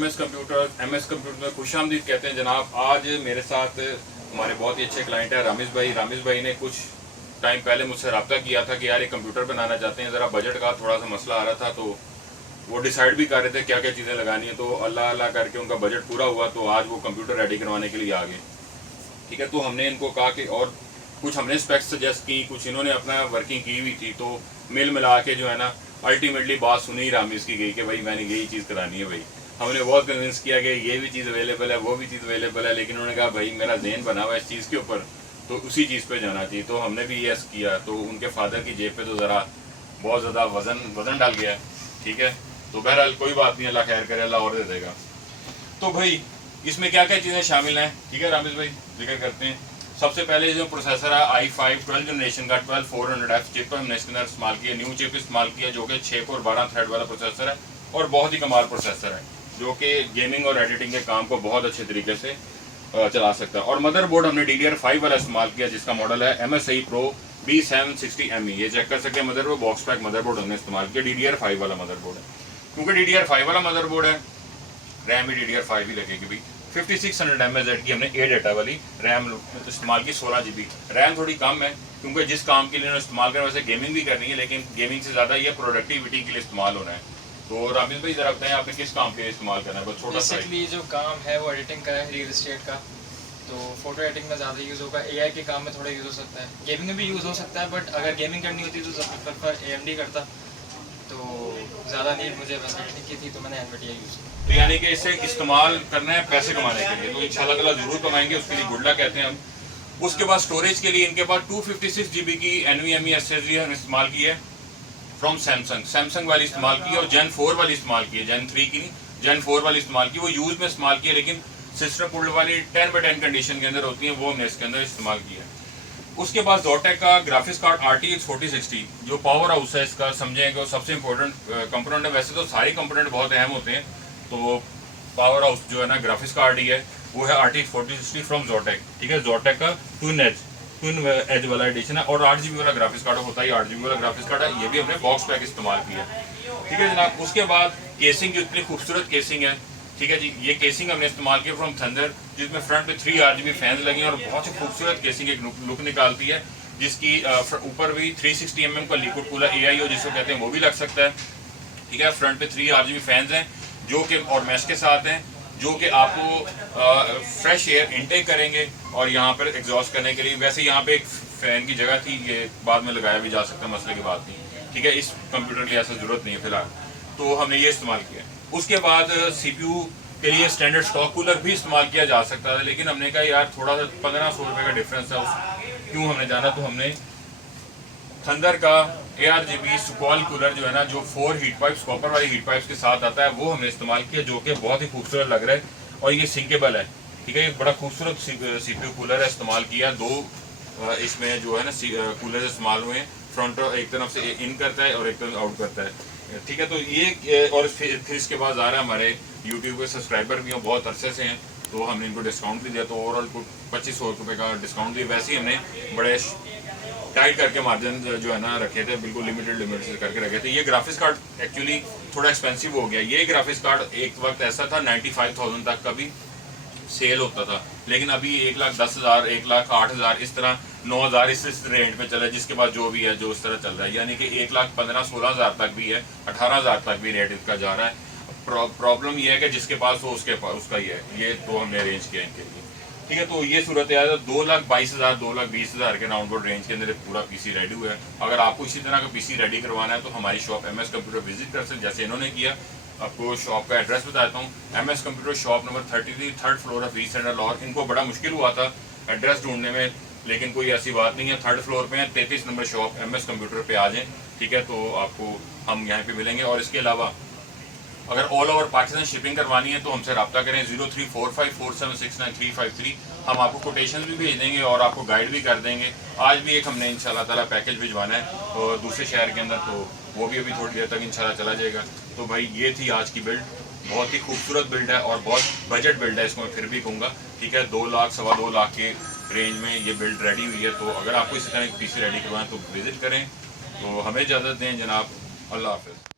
MS computer में खुशामदीद कहते हैं जनाब। आज मेरे साथ हमारे बहुत ही अच्छे क्लाइंट हैं रामिश भाई ने कुछ टाइम पहले मुझसे रब्ता किया था कि यार ये कंप्यूटर बनाना चाहते हैं, ज़रा बजट का थोड़ा सा मसला आ रहा था, तो वो डिसाइड भी कर रहे थे क्या क्या चीज़ें लगानी है। तो अल्लाह अल्लाह करके उनका बजट पूरा हुआ, तो आज वो कंप्यूटर रेडी करवाने के लिए आ गए। ठीक है, तो हमने इनको कहा कि और कुछ हमने स्पेक्स सजेस्ट की, कुछ इन्होंने अपना वर्किंग की हुई थी, तो मिल मिला के जो है ना अल्टीमेटली बात सुनी रामिश की गई कि भाई मैंने यही चीज़ करानी है। भाई हमने बहुत कन्विंस किया कि ये भी चीज़ अवेलेबल है, वो भी चीज़ अवेलेबल है, लेकिन उन्होंने कहा भाई मेरा ज़हन बना हुआ है इस चीज़ के ऊपर, तो उसी चीज़ पे जाना चाहिए। तो हमने भी यस किया। तो उनके फादर की जेब पे तो ज़रा बहुत ज़्यादा वजन डाल गया। ठीक है, तो बहरहाल कोई बात नहीं, अल्लाह खैर करे, अल्लाह और दे देगा। तो भाई इसमें क्या क्या चीज़ें शामिल हैं, ठीक है रामिश भाई जिक्र करते हैं। सबसे पहले जो प्रोसेसर है i5 12 जनरेशन का 12400F चिप हमने इसके अंदर इस्तेमाल किया, न्यू चिप इस्तेमाल किया जो कि 6 कोर 12 थ्रेड वाला प्रोसेसर है और बहुत ही कमाल प्रोसेसर है जो कि गेमिंग और एडिटिंग के काम को बहुत अच्छे तरीके से चला सकता है। और मदरबोर्ड हमने DDR5 वाला इस्तेमाल किया जिसका मॉडल है MSI Pro B760ME। ये चेक कर सकते हैं मदरबोर्ड, बॉक्स पैक मदरबोर्ड हमने इस्तेमाल किया, DDR5 वाला मदरबोर्ड है। क्योंकि DDR5 वाला मदरबोर्ड है, रैम भी DDR5 ही लगेगी भी। 5600 mAh की हमने ए डाटा वाली रैम इस्तेमाल की, 16 GB रैम थोड़ी कम है क्योंकि जिस काम के लिए उन्होंने इस्तेमाल करना, वैसे गेमिंग भी करनी है लेकिन गेमिंग से ज़्यादा ये प्रोडक्टिविटी के लिए इस्तेमाल होना है। तो रामिश भाई जरा बताएं आपने किस काम के लिए इस्तेमाल करना है? बस छोटा सा जो काम है वो एडिटिंग का है, रियल एस्टेट का, तो फोटो एडिटिंग में ज़्यादा यूज़ होगा। AI के काम में थोड़ा यूज़ हो सकता है, गेमिंग में भी यूज़ हो सकता है, बट अगर गेमिंग करनी होती तो प्रेफर AMD करता, तो ज़्यादा नीड मुझे बस एडिटिंग की थी तो मैंने NVIDIA यूज़ किया। तो यानी कि इसे इस्तेमाल करना है पैसे कमाने के लिए, तो इंशाल्लाह ताला जरूर कमाएंगे, उसके लिए गुड लक कहते हैं हम। उसके बाद स्टोरेज के लिए इनके पास 256 GB की NVMe SSD हमने इस्तेमाल की है फ्रॉम सैमसंग वाली इस्तेमाल की है, और Gen 4 वाली इस्तेमाल की है, Gen 3 की नहीं, Gen 4 वाली इस्तेमाल की। वो यूज में इस्तेमाल की है लेकिन सिस्टम पुल्ड वाली 10/10 कंडीशन के अंदर होती है, वो हमने इसके अंदर इस्तेमाल किया है। उसके बाद Zotac का ग्राफिक्स कार्ड RTX 4060 जो पावर हाउस है इसका, समझें कि सबसे इंपॉर्टेंट कंपोनेंट है। वैसे तो सारे कंपोनेंट बहुत अहम होते हैं, तो पावर हाउस जो है ना ग्राफिक्स कार्ड ही है, वो है RTX 4060 फ्रॉम Zotac। ठीक है, Zotac का ट्विन एज वाला एडिशन है, और 8 GB वाला ग्राफिक्स कार्ड होता है, 8 GB वाला ग्राफिक्स कार्ड है, ये भी हमने बॉक्स पैक इस्तेमाल किया। ठीक है जनाब, उसके बाद केसिंग की इतनी खूबसूरत केसिंग है, ठीक है जी, ये केसिंग हमने इस्तेमाल की फ्रॉम थंडर, जिसमें फ्रंट पे 3 RGB फैंस लगे हैं और बहुत ही खूबसूरत केसिंग एक लुक निकालती है, जिसकी ऊपर भी 360 mm का लिक्विड कूलर AIO जिसको कहते हैं वो भी लग सकता है। ठीक है, फ्रंट पे 3 RGB फैंस हैं जो कि और मैश के साथ हैं, जो कि आपको फ्रेश एयर इनटेक करेंगे और यहाँ पर एग्जॉस्ट करने के लिए। वैसे यहाँ पे एक फैन की जगह थी, ये बाद में लगाया भी जा सकता है, मसले की बात नहीं। ठीक है, इस कंप्यूटर की ऐसा ज़रूरत नहीं है फिलहाल, तो हमने ये इस्तेमाल किया। उसके बाद CPU के लिए स्टैंडर्ड स्टॉक कूलर भी इस्तेमाल किया जा सकता था, लेकिन हमने कहा यार थोड़ा सा 1500 रुपये का डिफरेंस है, क्यों हमने जाना, तो हमने थंडर का ARGB सुकॉल कूलर जो है ना, जो 4 हीट पाइप्स कॉपर वाली हीट पाइप्स के साथ आता है, वो हमने इस्तेमाल किया, जो कि बहुत ही खूबसूरत लग रहा है और ये सिंकेबल है। ठीक है, एक बड़ा खूबसूरत CPU कूलर है, इस्तेमाल किया। 2 इसमें जो है ना कूलर इस्तेमाल हुए हैं, फ्रंट एक तरफ से इन करता है और एक तरफ आउट करता है। ठीक है, तो ये और फिर इसके बाद आ रहा है हमारे यूट्यूब के सब्सक्राइबर भी हैं, बहुत अरसे से हैं, तो हमने इनको डिस्काउंट भी दिया, तो ओवरऑल को 2500 रुपये का डिस्काउंट दिया। वैसे ही हमने बड़े टाइट करके मार्जिन जो है ना रखे थे, बिल्कुल लिमिटेड से करके रखे थे। ये ग्राफिक्स कार्ड एक्चुअली थोड़ा एक्सपेंसिव हो गया। ये ग्राफिक्स कार्ड एक वक्त ऐसा था 95,000 तक का भी सेल होता था, लेकिन अभी 1,10,000 1,08,000 इस तरह 9,000 इस रेंज में चला है, जिसके बाद जो भी है जो इस तरह चल रहा है, यानी कि 1,15,16,000 तक भी है, 18,000 तक भी रेट इसका जा रहा है। प्रॉब्लम ये है कि जिसके पास हो उसके पास उसका ही है, ये तो हमने अरेंज किया इनके लिए। ठीक है, तो ये सूरत है 2,22,000 2,20,000 के राउंड बोर्ड रेंज के अंदर पूरा PC रेडी हुआ है। अगर आपको इसी तरह का PC रेडी करवाना है तो हमारी शॉप MS कंप्यूटर विजिट कर सकते, जैसे इन्होंने किया। आपको शॉप का एड्रेस बताता हूँ, MS computer shop number 33 3rd floor of east central Lahore. इनको बड़ा मुश्किल हुआ था एड्रेस ढूंढने में, लेकिन कोई ऐसी बात नहीं है, 3rd फ्लोर पे है, 33 नंबर शॉप MS कंप्यूटर पे आ जाएं। ठीक है, तो आपको हम यहाँ पे मिलेंगे। और इसके अलावा अगर ऑल ओवर पाकिस्तान शिपिंग करवानी है तो हमसे रब्ता करें 03454769 हम आपको कोटेशन भी भेज देंगे और आपको गाइड भी कर देंगे। आज भी एक हमने इंशाल्लाह ताला पैकेज भिजवाना है और दूसरे शहर के अंदर, तो वो भी अभी थोड़ी देर तक इंशाल्लाह चला जाएगा। तो भाई ये थी आज की बिल्ड, बहुत ही खूबसूरत बिल्ड है और बहुत बजट बिल्ड है, इसको मैं फिर भी कहूँगा। ठीक है, 2 लाख 2.25 लाख के रेंज में ये बिल्ड रेडी हुई है। तो अगर आपको इसी तरह एक PC रेडी करवाएं तो विजिट करें। तो हमें इजाज़त दें जनाब, अल्लाह हाफ़िज़।